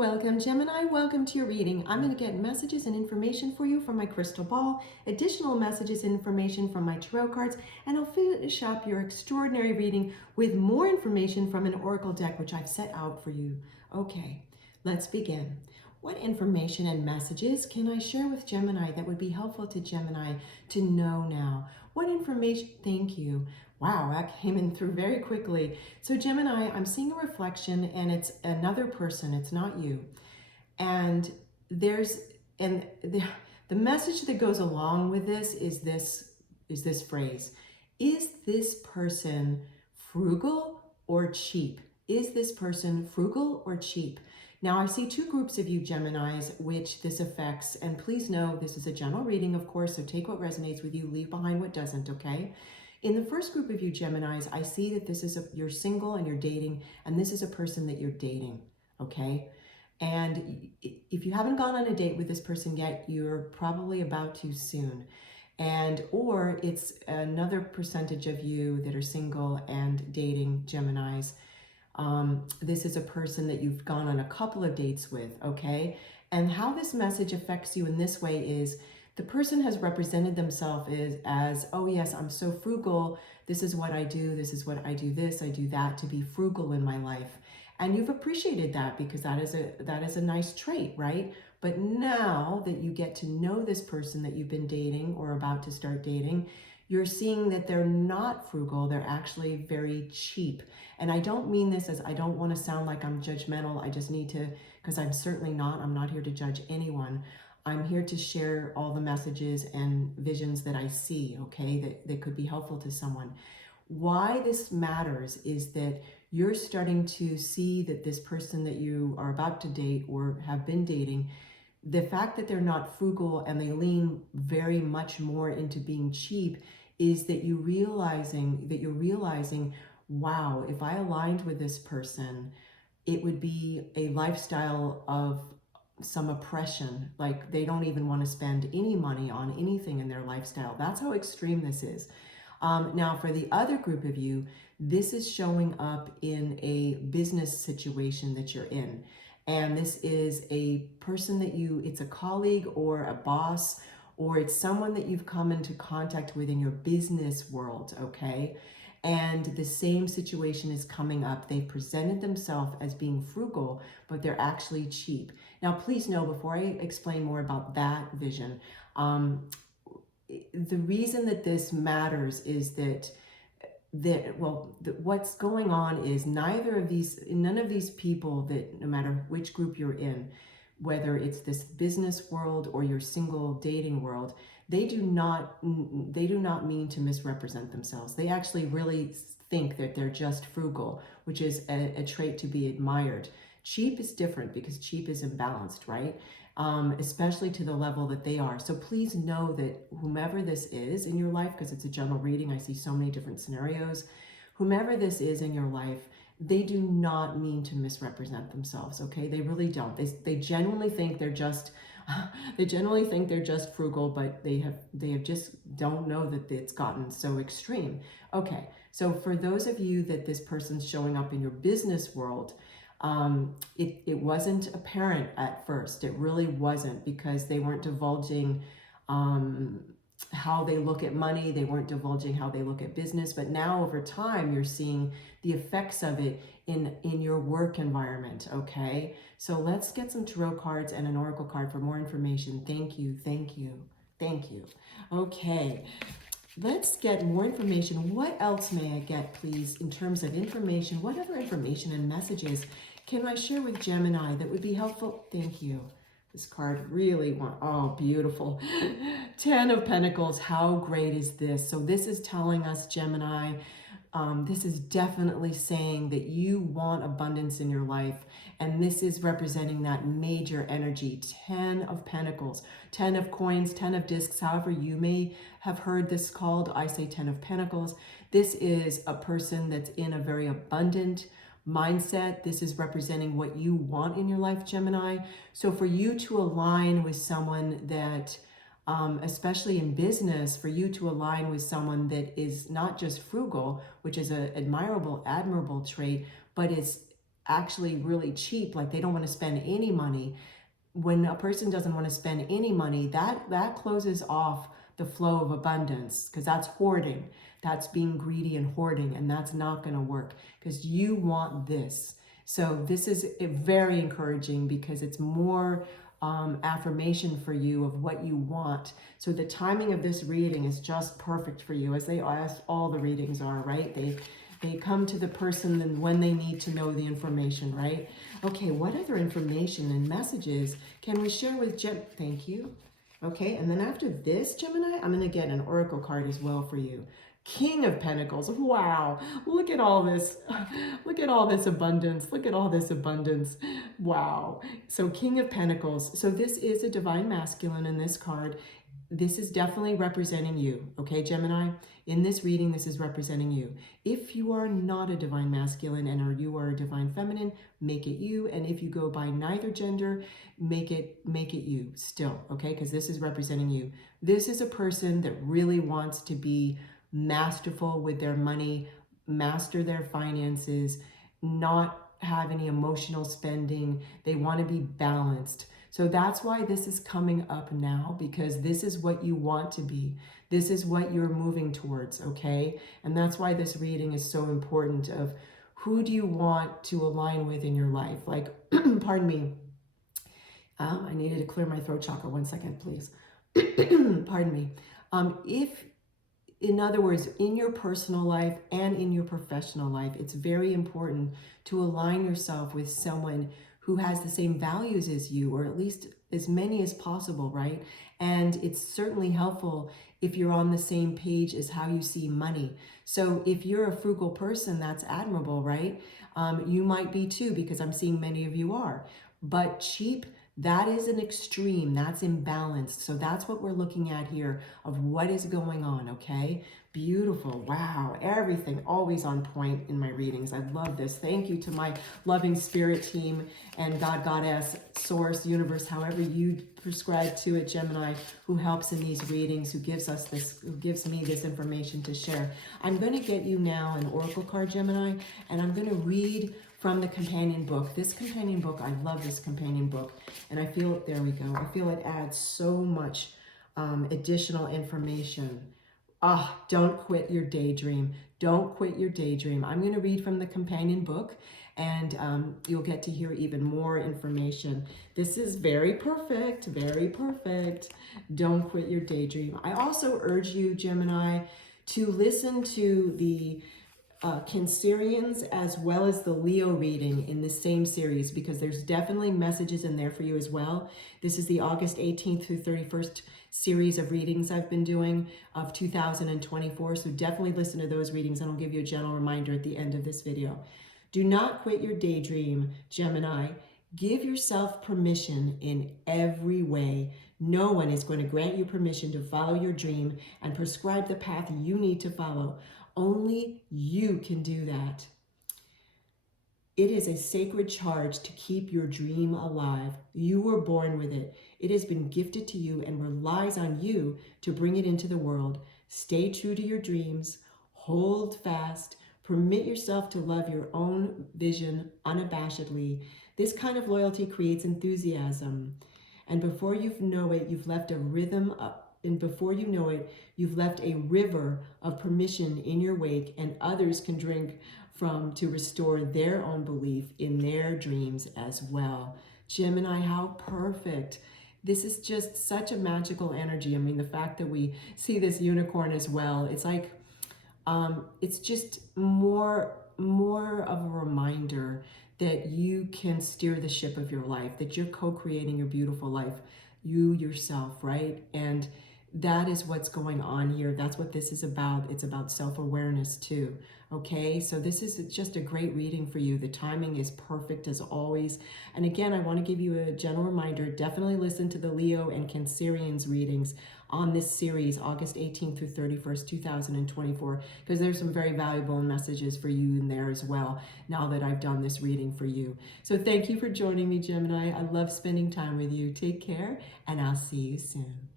Welcome, Gemini. Welcome to your reading. I'm going to get messages and information for you from my crystal ball, additional messages and information from my tarot cards, and I'll finish up your extraordinary reading with more information from an oracle deck, which I've set out for you. Okay, let's begin. What information and messages can I share with Gemini that would be helpful to Gemini to know now? What information? Thank you. Wow, that came in through very quickly. So Gemini, I'm seeing a reflection and it's another person, it's not you. And the message that goes along with this is this phrase. Is this person frugal or cheap? Is this person frugal or cheap? Now I see two groups of you Geminis which this affects, and please know this is a general reading, of course, so take what resonates with you, leave behind what doesn't, okay? In the first group of you Geminis, I see that you're single and you're dating, and this is a person that you're dating, okay? And if you haven't gone on a date with this person yet, you're probably about to soon. Or it's another percentage of you that are single and dating Geminis. This is a person that you've gone on a couple of dates with, okay? And how this message affects you in this way is the person has represented themselves as, oh yes, I'm so frugal. This is what I do. This is what I do this, I do that to be frugal in my life. And you've appreciated that because that is a nice trait, right? But now that you get to know this person that you've been dating or about to start dating, you're seeing that they're not frugal, they're actually very cheap. And I don't mean this as I don't want to sound like I'm judgmental, I just need to, because I'm certainly not, I'm not here to judge anyone. I'm here to share all the messages and visions that I see, okay, that could be helpful to someone. Why this matters is that you're starting to see that this person that you are about to date or have been dating, the fact that they're not frugal and they lean very much more into being cheap is that you're realizing, wow, if I aligned with this person, it would be a lifestyle of some oppression. Like they don't even want to spend any money on anything in their lifestyle. That's how extreme this is. Now for the other group of you, this is showing up in a business situation that you're in. And this is a person that it's a colleague or a boss, or it's someone that you've come into contact with in your business world, okay? And the same situation is coming up. They presented themselves as being frugal, but they're actually cheap. Now, please know, before I explain more about that vision, the reason that this matters is what's going on is none of these people, that no matter which group you're in, whether it's this business world or your single dating world, they do not mean to misrepresent themselves. They actually really think that they're just frugal, which is a trait to be admired. Cheap is different because cheap is imbalanced, right? Especially to the level that they are. So please know that whomever this is in your life, because it's a general reading, I see so many different scenarios, whomever this is in your life, they do not mean to misrepresent themselves, okay? They really don't. They genuinely think they're just frugal, but they have just don't know that it's gotten so extreme. Okay, so for those of you that this person's showing up in your business world, it wasn't apparent at first. It really wasn't, because they weren't divulging how they look at money. They weren't divulging how they look at business. But now over time, you're seeing the effects of it in your work environment, okay? So let's get some tarot cards and an oracle card for more information. Thank you, thank you, thank you. Okay, let's get more information. What else may I get, please, in terms of information? What other information and messages can I share with Gemini that would be helpful? Thank you. This card really oh, beautiful. 10 of Pentacles, how great is this? So this is telling us, Gemini, this is definitely saying that you want abundance in your life. And this is representing that major energy. 10 of Pentacles, 10 of coins, 10 of discs, however you may have heard this called. I say 10 of Pentacles. This is a person that's in a very abundant mindset. This is representing what you want in your life, Gemini. So for you to align with someone that, especially in business, for you to align with someone that is not just frugal, which is an admirable trait, but is actually really cheap, like they don't want to spend any money. When a person doesn't want to spend any money, that closes off the flow of abundance, because that's hoarding. That's being greedy and hoarding, and that's not going to work because you want this. So this is very encouraging because it's more affirmation for you of what you want. So the timing of this reading is just perfect for you, as all the readings are, right? They come to the person when they need to know the information, right? Okay, what other information and messages can we share with Thank you. Okay, and then after this, Gemini, I'm going to get an oracle card as well for you. King of Pentacles. Wow. Look at all this. Look at all this abundance. Look at all this abundance. Wow. So King of Pentacles. So this is a divine masculine in this card. This is definitely representing you. Okay, Gemini? In this reading, this is representing you. If you are not a divine masculine and you are a divine feminine, make it you. And if you go by neither gender, make it you still. Okay, because this is representing you. This is a person that really wants to be masterful with their money, master their finances, not have any emotional spending. They want to be balanced. So that's why this is coming up now, because this is what you want to be. This is what you're moving towards, okay? And that's why this reading is so important of who do you want to align with in your life? Like, pardon me. I needed to clear my throat chakra. 1 second, please. Pardon me. In other words, in your personal life and in your professional life, it's very important to align yourself with someone who has the same values as you, or at least as many as possible, right? And it's certainly helpful if you're on the same page as how you see money. So if you're a frugal person, that's admirable, right? You might be too, because I'm seeing many of you are. But cheap, that is an extreme, that's imbalanced. So that's what we're looking at here of what is going on, okay? Beautiful, wow, everything always on point in my readings. I love this. Thank you to my loving spirit team and God, Goddess, Source, Universe, however you prescribe to it, Gemini, who helps in these readings, who gives me this information to share. I'm going to get you now an oracle card, Gemini, and I'm going to read from the companion book. This companion book, I love this companion book. And I feel, there we go, I feel it adds so much additional information. Don't quit your daydream. Don't quit your daydream. I'm going to read from the companion book, and you'll get to hear even more information. This is very perfect, very perfect. Don't quit your daydream. I also urge you, Gemini, to listen to the Cancerians as well as the Leo reading in the same series, because there's definitely messages in there for you as well. This is the August 18th through 31st series of readings I've been doing of 2024. So definitely listen to those readings, and I'll give you a gentle reminder at the end of this video. Do not quit your daydream, Gemini. Give yourself permission in every way. No one is going to grant you permission to follow your dream and prescribe the path you need to follow. Only you can do that. It is a sacred charge to keep your dream alive. You were born with it. It has been gifted to you and relies on you to bring it into the world. Stay true to your dreams. Hold fast. Permit yourself to love your own vision unabashedly. This kind of loyalty creates enthusiasm. And before you know it, you've left a rhythm up. And before you know it, you've left a river of permission in your wake, and others can drink from to restore their own belief in their dreams as well. Gemini, how perfect. This is just such a magical energy. I mean, the fact that we see this unicorn as well, it's like, it's just more of a reminder that you can steer the ship of your life, that you're co-creating your beautiful life, you yourself, right? And that is what's going on here. That's what this is about. It's about self-awareness too. Okay, so this is just a great reading for you. The timing is perfect as always. And again, I want to give you a gentle reminder, definitely listen to the Leo and Cancerians readings on this series, August 18th through 31st, 2024, because there's some very valuable messages for you in there as well, now that I've done this reading for you. So thank you for joining me, Gemini. I love spending time with you. Take care, and I'll see you soon.